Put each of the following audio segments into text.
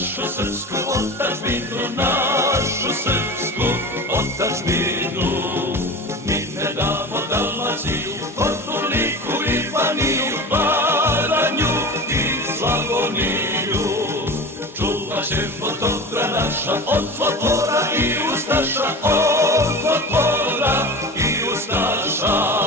našu srpsku otadžbinu, našu srpsku otadžbinu. Mi ne damo Dalmaciju, Kotor, Liku i Baniju, Baranju i Slavoniju. Čuvat ćemo dobra naša od zlotvora i ustaša, od zlotvora i ustaša.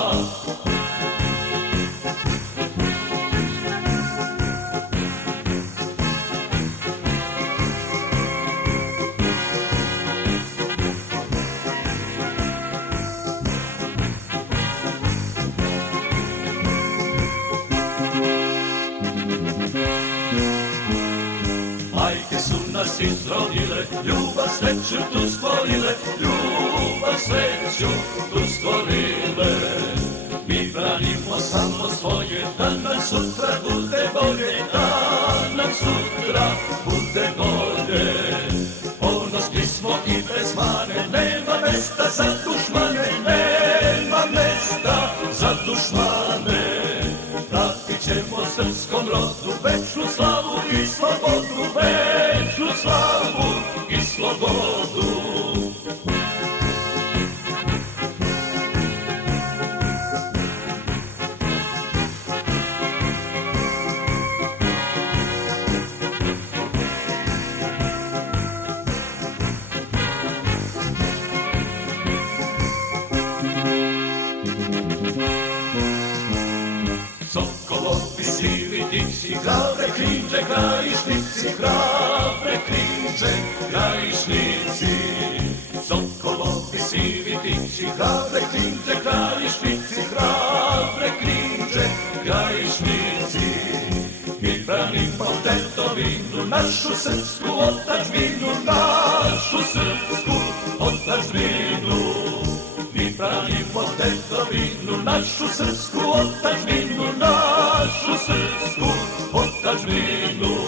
Majke su nas izrodile, ljubav sreću tu stvorile, ljubav sreću tu stvorile. Mi branimo samo svoje, da nam sutra bude bolje, da nam sutra bude bolje. Ponosni smo i bez mane, nema mesta za dušmane, nema mesta za dušmane. Vratit ćemo srpskom rodu večnu slavu i slobodu, večnu slavu i slobodu. Sokolovi sivi dići, hrabre klinče, krajišnici, hrabre klinče, krajišnici. Sokolovi sivi dići, hrabre klinče, krajišnici, hrabre klinče, krajišnici. Mi branimo tetovinu, našu srpsku otadžbinu, našu srpsku otadžbinu. Mi branimo tetovinu, našu srpsku otadžbinu, našu srpsku otadžbinu.